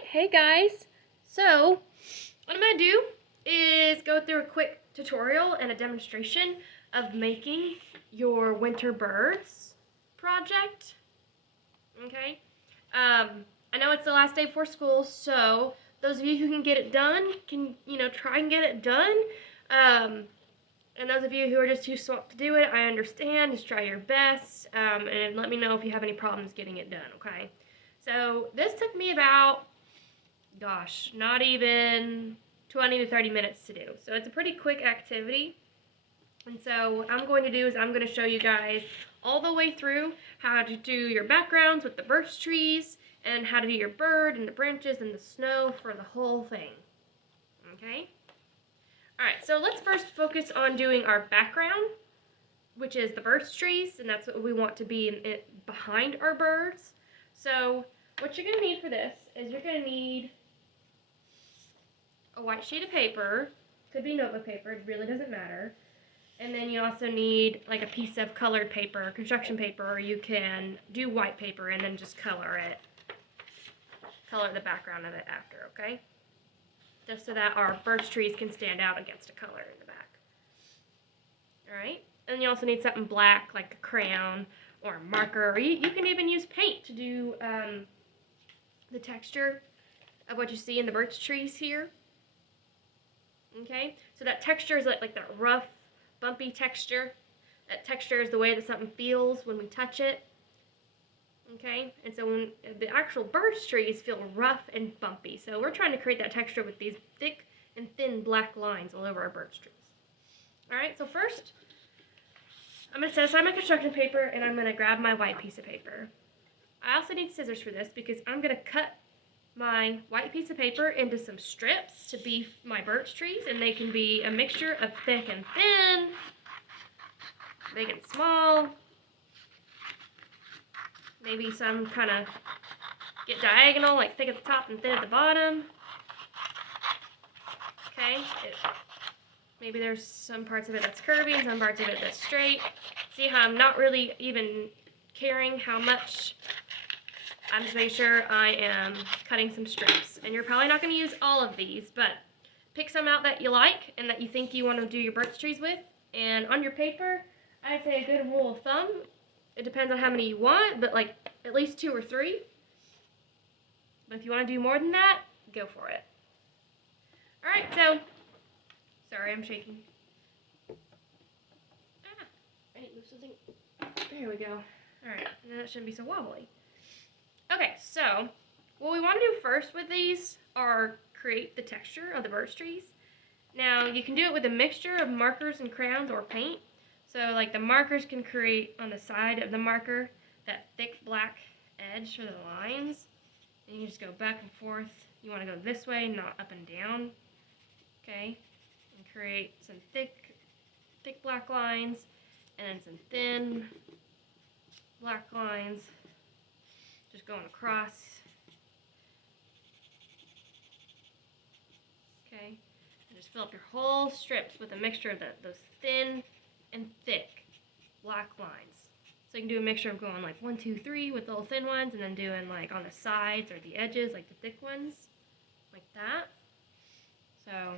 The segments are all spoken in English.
Alright, hey guys. So, what I'm going to do is go through a quick tutorial and a demonstration of making your winter birds project. Okay? I know it's the last day before school, so those of you who can get it done can, try and get it done. And those of you who are just too swamped to do it, I understand. Just try your best, and let me know if you have any problems getting it done, okay? So this took me about, not even 20 to 30 minutes to do. So it's a pretty quick activity. And so what I'm going to do is I'm going to show you guys all the way through how to do your backgrounds with the birch trees and how to do your bird and the branches and the snow for the whole thing. Okay? Alright, so let's first focus on doing our background, which is the birch trees, and that's what we want to be behind our birds. So what you're going to need for this is you're going to need a white sheet of paper, could be notebook paper, it really doesn't matter. And then you also need like a piece of colored paper, construction paper, or you can do white paper and then just color the background of it after, okay? Just so that our birch trees can stand out against a color in the back. Alright, and you also need something black, like a crayon or a marker, or you can even use paint to do the texture of what you see in the birch trees here. Okay, so that texture is like that rough, bumpy texture. That texture is the way that something feels when we touch it. Okay, and so when the actual birch trees feel rough and bumpy. So we're trying to create that texture with these thick and thin black lines all over our birch trees. Alright, so first, I'm going to set aside my construction paper and I'm going to grab my white piece of paper. I also need scissors for this because I'm going to cut my white piece of paper into some strips to be my birch trees, and they can be a mixture of thick and thin, big and small, maybe some kind of get diagonal, like thick at the top and thin at the bottom. Okay, maybe there's some parts of it that's curvy and some parts of it that's straight. See how I'm not really even caring how much. I'm just making sure I am cutting some strips. And you're probably not going to use all of these, but pick some out that you like and that you think you want to do your birch trees with. And on your paper, I'd say a good rule of thumb, it depends on how many you want, but like at least 2 or 3. But if you want to do more than that, go for it. Alright, so, sorry, I'm shaking. I need to move something. There we go. Alright, now that shouldn't be so wobbly. Okay, so what we want to do first with these are create the texture of the birch trees. Now, you can do it with a mixture of markers and crayons or paint. So, like the markers can create on the side of the marker that thick black edge for the lines. And you just go back and forth. You want to go this way, not up and down. Okay, and create some thick black lines and then some thin black lines. Just going across. Okay, and just fill up your whole strips with a mixture of those thin and thick black lines. So you can do a mixture of going like 1, 2, 3 with the little thin ones, and then doing like on the sides or the edges, like the thick ones, like that. So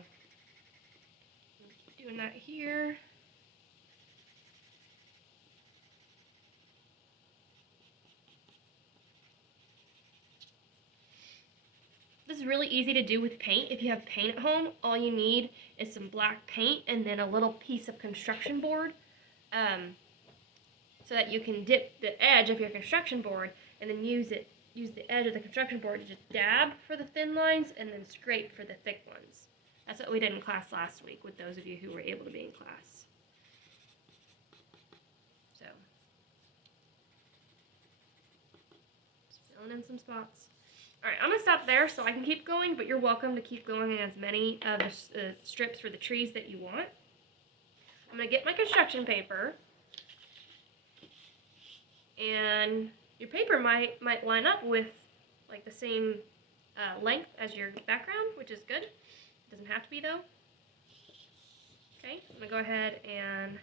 doing that here. This is really easy to do with paint. If you have paint at home, all you need is some black paint and then a little piece of construction board, so that you can dip the edge of your construction board and then use the edge of the construction board to just dab for the thin lines and then scrape for the thick ones. That's what we did in class last week with those of you who were able to be in class. So, just filling in some spots. Alright, I'm going to stop there so I can keep going, but you're welcome to keep going in as many of the strips for the trees that you want. I'm going to get my construction paper, and your paper might line up with like the same length as your background, which is good. It doesn't have to be though. Okay, I'm going to go ahead and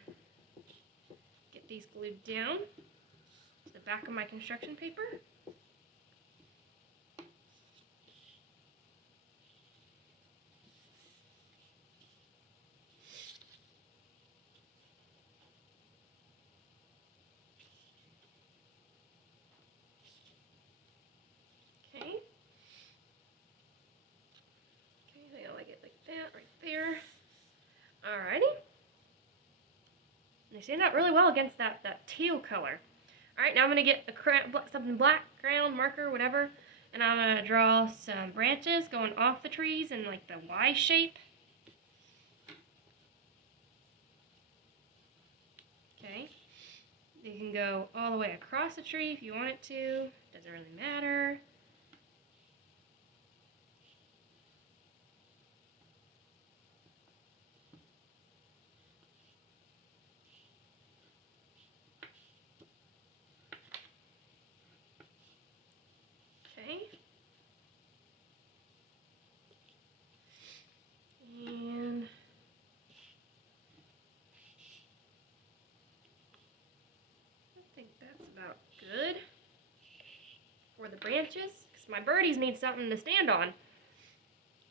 get these glued down to the back of my construction paper. They stand out really well against that teal color. Alright, now I'm going to get something black, crayon, marker, whatever, and I'm going to draw some branches going off the trees in like the Y shape. Okay. You can go all the way across the tree if you want it to. Doesn't really matter. Okay. And I think that's about good for the branches, because my birdies need something to stand on.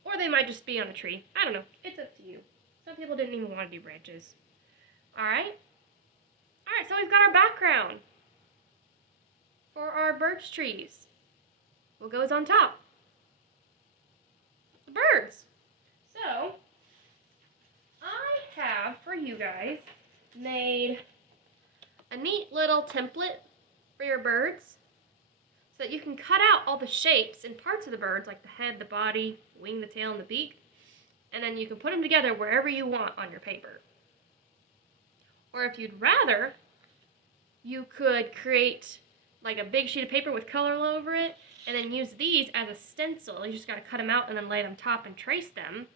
Or they might just be on a tree. I don't know. It's up to you. Some people didn't even want to do branches. Alright. Alright, so we've got our background for our birch trees. What goes on top? The birds. So, I have for you guys made a neat little template for your birds so that you can cut out all the shapes and parts of the birds, like the head, the body, the wing, the tail, and the beak, and then you can put them together wherever you want on your paper. Or if you'd rather, you could create like a big sheet of paper with color all over it, and then use these as a stencil. You just got to cut them out and then lay them top and trace them.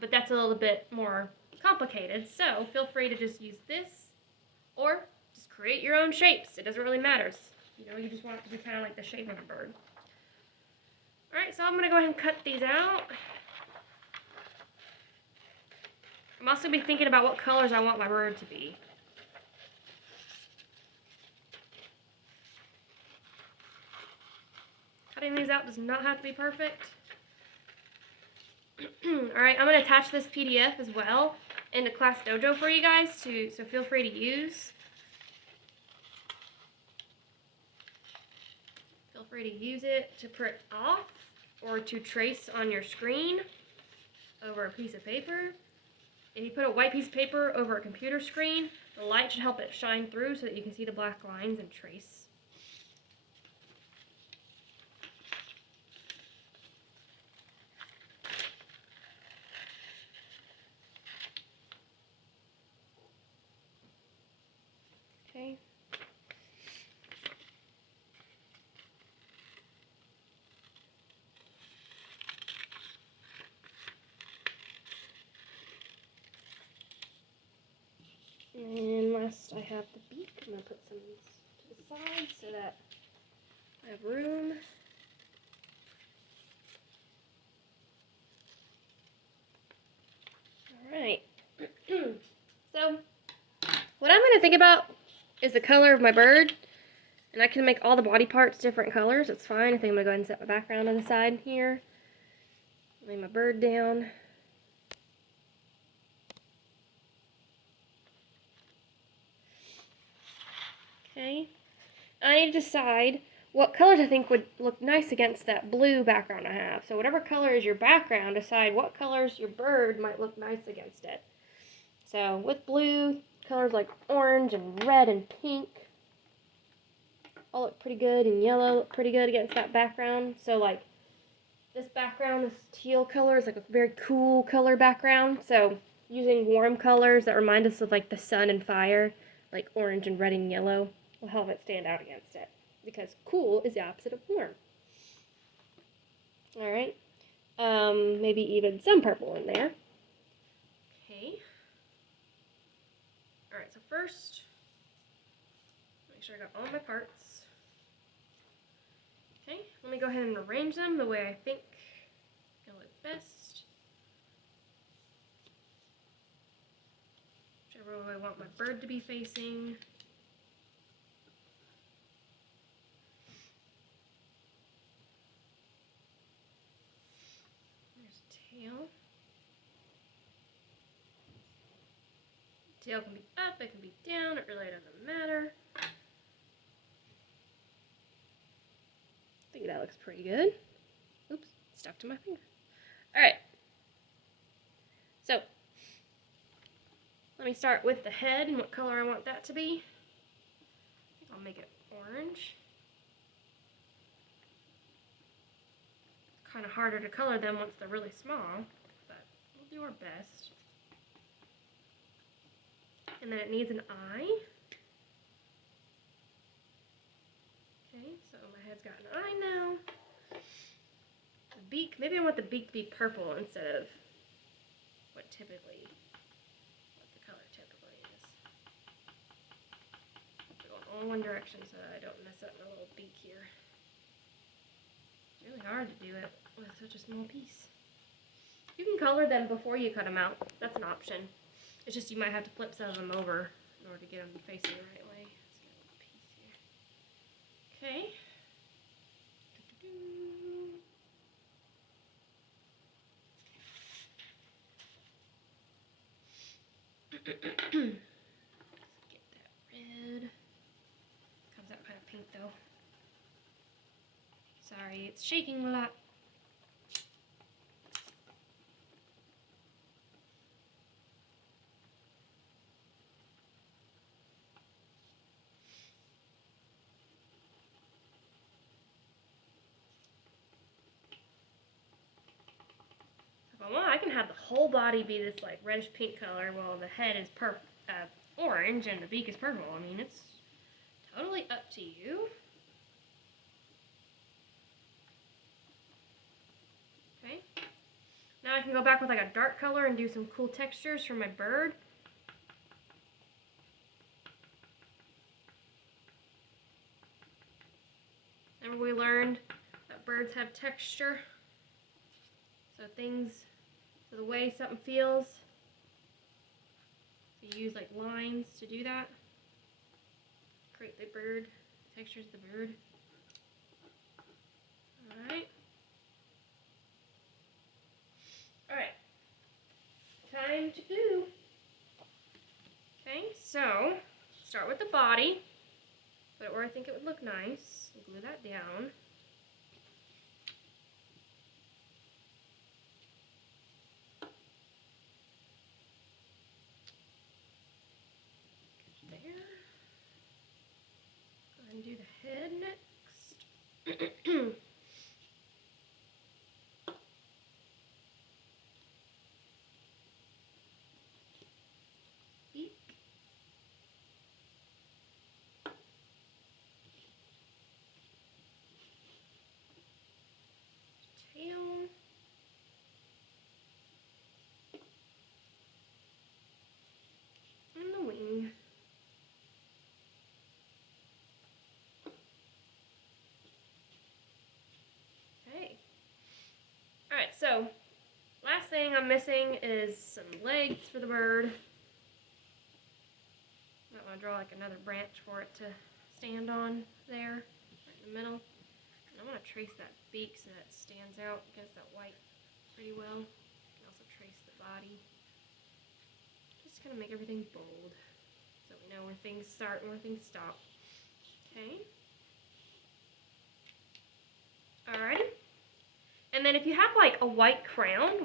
But that's a little bit more complicated, so feel free to just use this, or just create your own shapes. It doesn't really matter. You know, you just want it to be kind of like the shape of a bird. Alright, so I'm going to go ahead and cut these out. I'm also going to be thinking about what colors I want my bird to be. Cutting these out does not have to be perfect. Alright, I'm going to attach this PDF as well into Class Dojo for you guys, so feel free to use. Feel free to use it to print off or to trace on your screen over a piece of paper. If you put a white piece of paper over a computer screen, the light should help it shine through so that you can see the black lines and trace. Okay. And last I have the beak. I'm going to put some of these to the side so that I have room. Alright. So, what I'm going to think about is the color of my bird. And I can make all the body parts different colors. It's fine. I think I'm going to go ahead and set my background on the side here. Lay my bird down. Okay. I need to decide what colors I think would look nice against that blue background I have. So whatever color is your background, decide what colors your bird might look nice against it. So with blue, colors like orange and red and pink all look pretty good, and yellow look pretty good against that background. So like this background is teal color, it's like a very cool color background. So using warm colors that remind us of like the sun and fire, like orange and red and yellow, will help it stand out against it, because cool is the opposite of warm. Alright, maybe even some purple in there. Okay. Alright, so first, make sure I got all my parts. Okay, let me go ahead and arrange them the way I think it'll look best. Whichever way I want my bird to be facing. There's a tail. Tail can be up, it can be down, it really doesn't matter. I think that looks pretty good. Oops, stuck to my finger. Alright. So, Let me start with the head and what color I want that to be. I think I'll make it orange. It's kind of harder to color them once they're really small, but we'll do our best. And then it needs an eye. Okay, so my head's got an eye now. The beak, maybe I want the beak to be purple instead of what the color typically is. Go in all one direction so that I don't mess up my little beak here. It's really hard to do it with such a small piece. You can color them before you cut them out. That's an option. It's just you might have to flip some of them over in order to get them facing the right way. Let's get a little piece here. Okay. Let's get that red. Comes out kind of pink though. Sorry, it's shaking a lot. If I want, I can have the whole body be this like reddish pink color while the head is orange and the beak is purple. I mean, it's totally up to you. Okay. Now I can go back with like a dark color and do some cool textures for my bird. Remember we learned that birds have texture? So the way something feels, you use like lines to do that. Create the bird, textures of the bird. Alright. Alright. Time to glue. Okay, so start with the body. Put it where I think it would look nice. Glue that down. Do the head next. Beak. Tail. And the wing. Alright, so last thing I'm missing is some legs for the bird. Might want to draw like another branch for it to stand on there, right in the middle. And I want to trace that beak so that it stands out against that white pretty well. I can also trace the body. Just kind of make everything bold so we know where things start and where things stop. Okay. Alright. And then if you have like a white crowns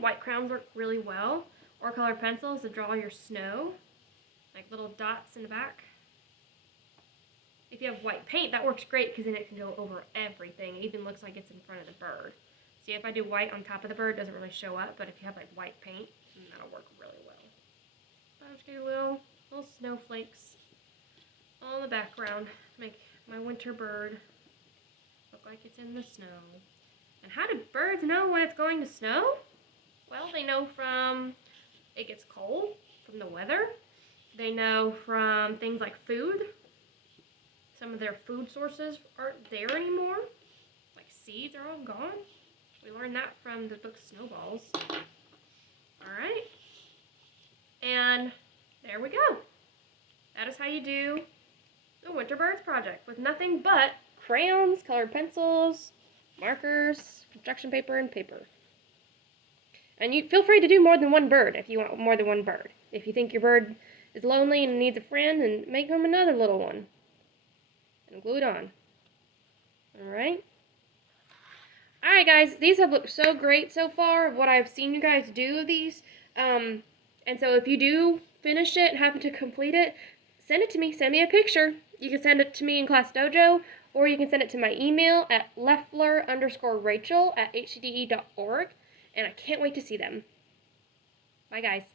work really well, or colored pencils to draw your snow, like little dots in the back. If you have white paint, that works great because then it can go over everything. It even looks like it's in front of the bird. See, if I do white on top of the bird, it doesn't really show up, but if you have like white paint, that'll work really well. I'm just gonna do little snowflakes all in the background to make my winter bird look like it's in the snow. And how do birds know when it's going to snow? Well, they know from it gets cold, from the weather. They know from things like food. Some of their food sources aren't there anymore. Like seeds are all gone. We learned that from the book Snowballs. Alright. And there we go. That is how you do the Winter Birds project with nothing but crayons, colored pencils, markers, construction paper, and paper. And you feel free to do more than one bird if you want more than one bird. If you think your bird is lonely and needs a friend, then make him another little one. And glue it on. Alright? Alright guys, these have looked so great so far of what I've seen you guys do of these. And so if you do finish it and happen to complete it, send it to me. Send me a picture. You can send it to me in Class Dojo, or you can send it to my email at leffler_rachel@hcde.org. And I can't wait to see them. Bye, guys.